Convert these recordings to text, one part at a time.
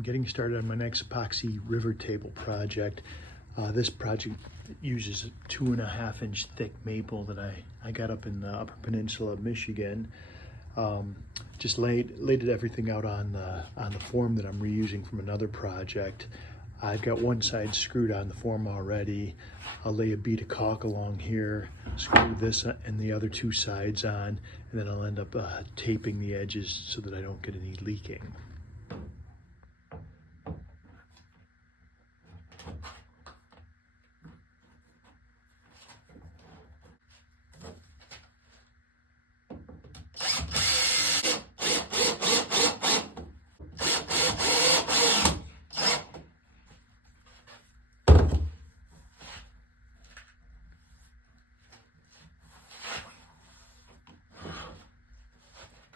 I'm getting started on my next epoxy river table project. This project uses a 2.5 inch thick maple that I got up in the Upper Peninsula of Michigan. Just laid everything out on the form that I'm reusing from another project. I've got one side screwed on the form already. I'll lay a bead of caulk along here, screw this and the other two sides on, and then I'll end up taping the edges so that I don't get any leaking.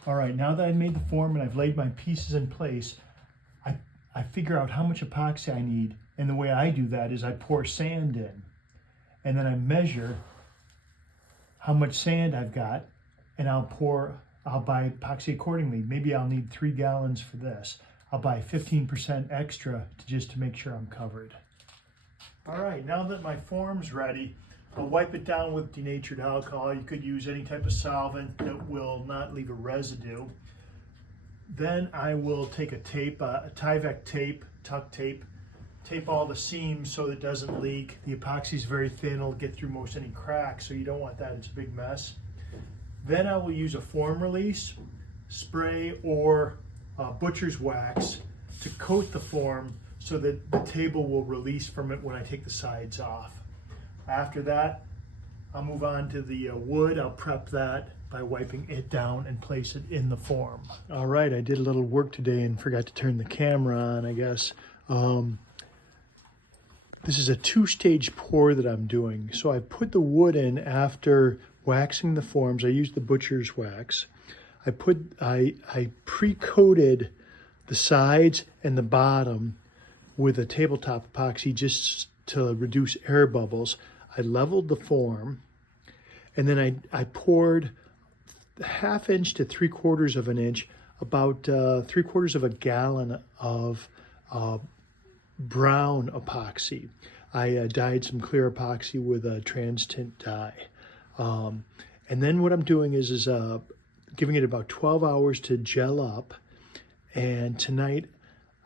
All right, now that I've made the form and I've laid my pieces in place, I figure out how much epoxy I need. And the way I do that is I pour sand in. And then I measure how much sand I've got, and I'll buy epoxy accordingly. Maybe I'll need 3 gallons for this. I'll buy 15% extra just to make sure I'm covered. All right, now that my form's ready, I'll wipe it down with denatured alcohol. You could use any type of solvent that will not leave a residue. Then I will take a tape, a Tyvek tape, tuck tape, tape all the seams so it doesn't leak. The epoxy is very thin, it'll get through most any cracks, so you don't want that, it's a big mess. Then I will use a form release, spray, or butcher's wax to coat the form so that the table will release from it when I take the sides off. After that, I'll move on to the wood. I'll prep that by wiping it down and place it in the form. All right, I did a little work today and forgot to turn the camera on, I guess. This is a 2-stage pour that I'm doing. So I put the wood in after waxing the forms. I used the butcher's wax. I pre-coated the sides and the bottom with a tabletop epoxy just to reduce air bubbles. I leveled the form, and then I poured 1/2 inch to 3/4 of an inch, about 3/4 of a gallon of brown epoxy. I dyed some clear epoxy with a trans tint dye. And then what I'm doing is giving it about 12 hours to gel up, and tonight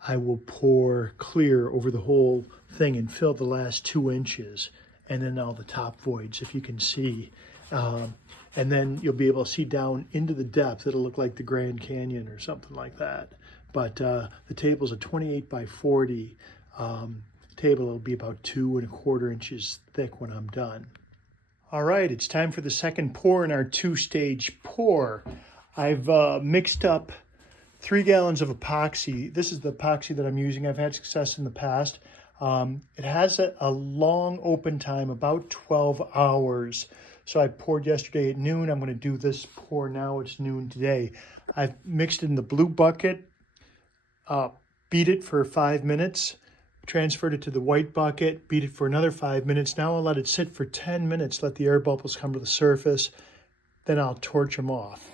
I will pour clear over the whole thing and fill the last 2 inches, and then all the top voids, if you can see. And then you'll be able to see down into the depth. It'll look like the Grand Canyon or something like that. But the table's a 28 by 40 table. It'll be about 2 1/4 inches thick when I'm done. All right, it's time for the second pour in our 2-stage pour. I've mixed up 3 gallons of epoxy. This is the epoxy that I'm using. I've had success in the past. It has a long open time, about 12 hours. So I poured yesterday at noon. I'm going to do this pour now. It's noon today. I've mixed in the blue bucket, beat it for 5 minutes, transferred it to the white bucket, beat it for another 5 minutes. Now I'll let it sit for 10 minutes, let the air bubbles come to the surface. Then I'll torch them off.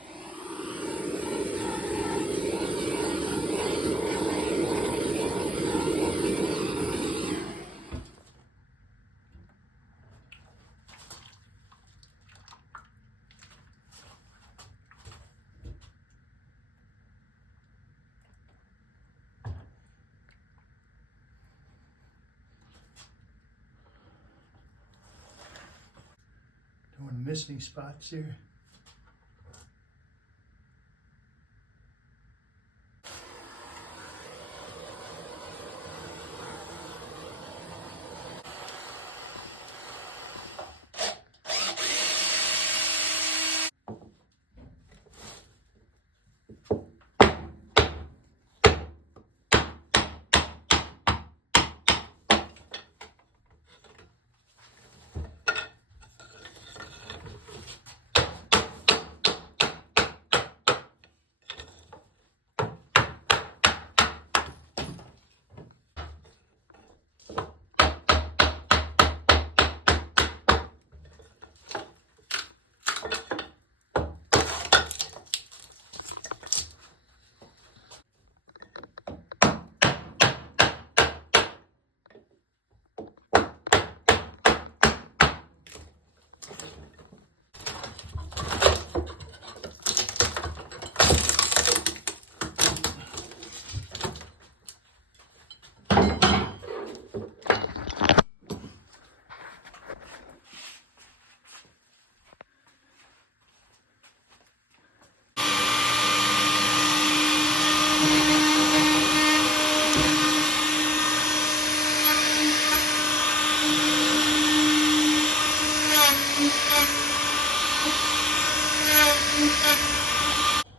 Don't want to miss any spots here.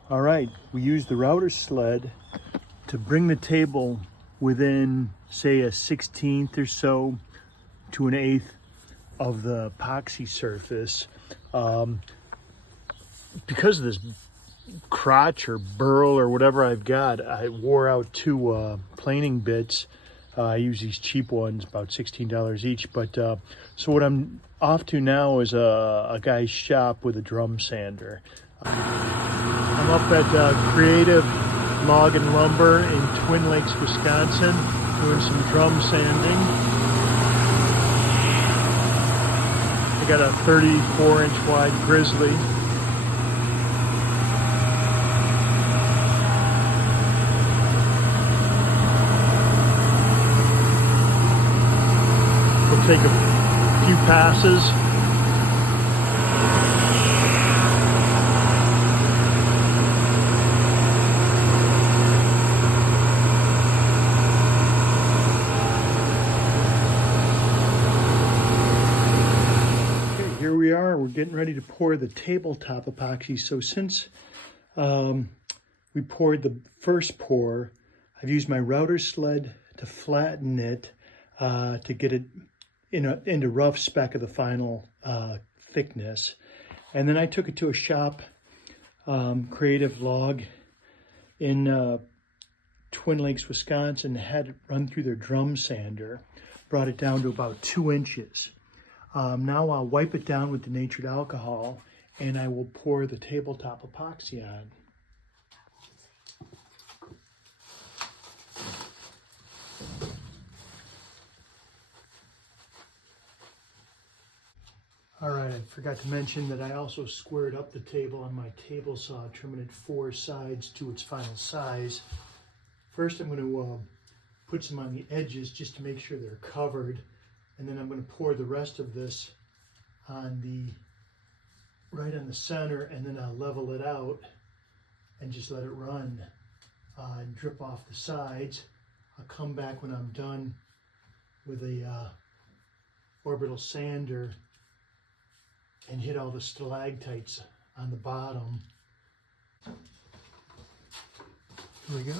All right, we used the router sled to bring the table within, say, a 16th or so to an 1/8 of the epoxy surface. Because of this crotch or burl or whatever I've got, I wore out 2 planing bits. I use these cheap ones, about $16 each. But so what I'm off to now is a guy's shop with a drum sander. I'm up at Creative Log and Lumber in Twin Lakes, Wisconsin, doing some drum sanding. I got a 34-inch wide Grizzly. We'll take a few passes. Here we are, we're getting ready to pour the tabletop epoxy. So since we poured the first pour, I've used my router sled to flatten it to get it into rough spec of the final thickness. And then I took it to a shop, Creative Log in Twin Lakes, Wisconsin, had it run through their drum sander, brought it down to about 2 inches. Now I'll wipe it down with denatured alcohol and I will pour the tabletop epoxy on. All right, I forgot to mention that I also squared up the table on my table saw, trimming it 4 sides to its final size. First, I'm going to put some on the edges just to make sure they're covered. And then I'm going to pour the rest of this on right on the center, and then I'll level it out and just let it run and drip off the sides. I'll come back when I'm done with a orbital sander and hit all the stalactites on the bottom. Here we go.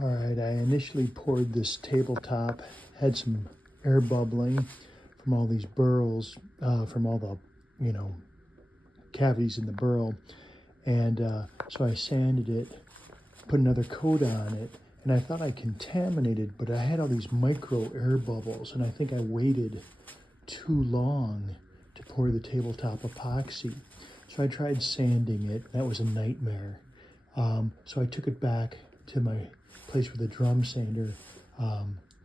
All right, I initially poured this tabletop, had some air bubbling from all these burls, from all the, cavities in the burl. And so I sanded it, put another coat on it, and I thought I contaminated, but I had all these micro air bubbles, and I think I waited too long to pour the tabletop epoxy. So I tried sanding it. That was a nightmare. So I took it back to my place with a drum sander,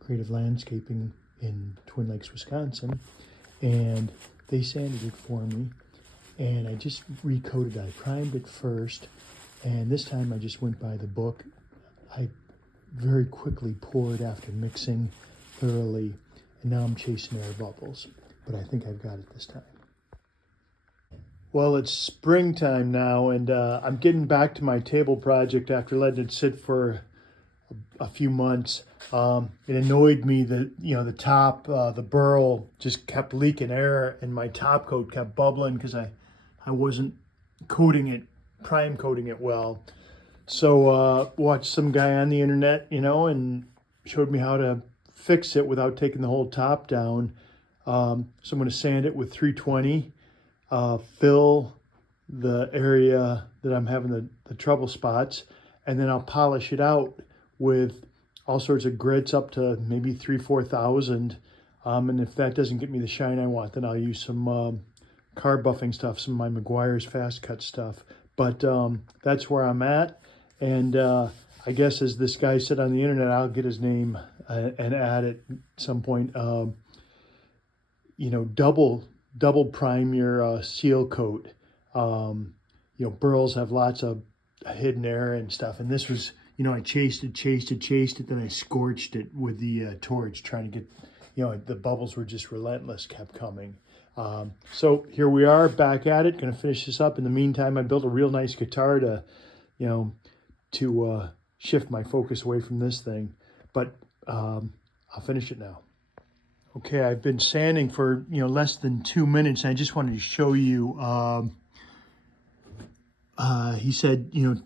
Creative Landscaping in Twin Lakes, Wisconsin, and they sanded it for me, and I just recoated. I primed it first, and this time I just went by the book. I very quickly poured after mixing thoroughly, and now I'm chasing air bubbles, but I think I've got it this time. Well, it's springtime now, and I'm getting back to my table project after letting it sit for a few months. It annoyed me that, the top, the burl just kept leaking air, and my top coat kept bubbling because I wasn't prime coating it well. So watched some guy on the internet, and showed me how to fix it without taking the whole top down. So I'm going to sand it with 320, fill the area that I'm having the trouble spots, and then I'll polish it out with all sorts of grits up to maybe 3,000-4,000. And if that doesn't get me the shine I want, then I'll use some car buffing stuff, some of my Meguiar's fast cut stuff. But that's where I'm at. And I guess, as this guy said on the internet, I'll get his name and add it at some point. You know, double prime your seal coat. You know, burls have lots of hidden air and stuff. And this was, you know, I chased it, then I scorched it with the torch, trying to get, you know, the bubbles were just relentless, kept coming. So here we are, back at it, gonna finish this up. In the meantime, I built a real nice guitar to, you know, to shift my focus away from this thing. But I'll finish it now. Okay, I've been sanding for, you know, less than 2 minutes. And I just wanted to show you, he said, you know,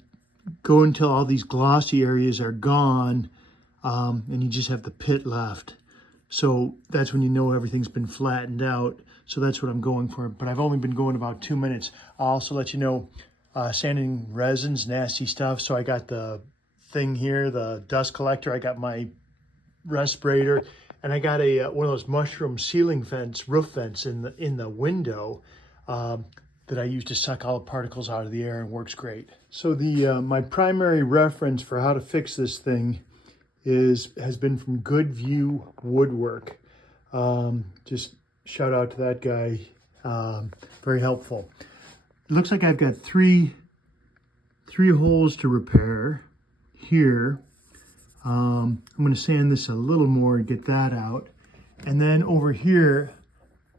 go until all these glossy areas are gone, and you just have the pit left. So that's when you know everything's been flattened out. So that's what I'm going for. But I've only been going about 2 minutes. I'll also let you know, sanding resin's nasty stuff. So I got the thing here, the dust collector. I got my respirator, and I got a one of those mushroom ceiling vents, roof vents in the window that I use to suck all the particles out of the air, and works great. So the my primary reference for how to fix this thing has been from Good View Woodwork. Just shout out to that guy. Very helpful. It looks like I've got three holes to repair here. I'm going to sand this a little more and get that out. And then over here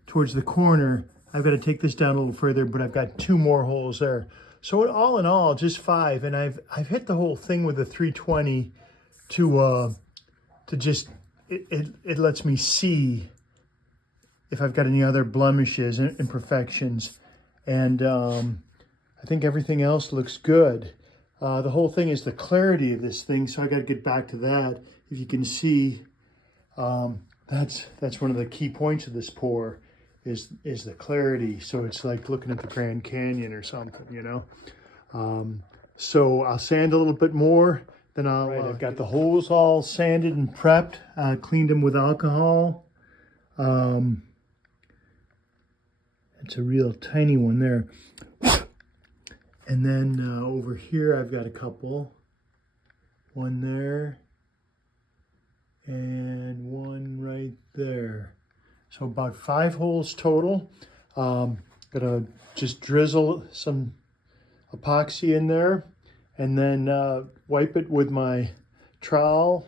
towards the corner, I've got to take this down a little further, but I've got 2 more holes there. So all in all, just 5. And I've hit the whole thing with a 320 to just, it lets me see if I've got any other blemishes and imperfections. And I think everything else looks good. The whole thing is the clarity of this thing, so I got to get back to that. If you can see, that's one of the key points of this pour is the clarity. So it's like looking at the Grand Canyon or something, you know. So I'll sand a little bit more. Then I've got the holes all sanded and prepped. Cleaned them with alcohol. It's a real tiny one there. And then over here, I've got a couple. One there. And one right there. So about 5 holes total. Gonna just drizzle some epoxy in there. And then wipe it with my trowel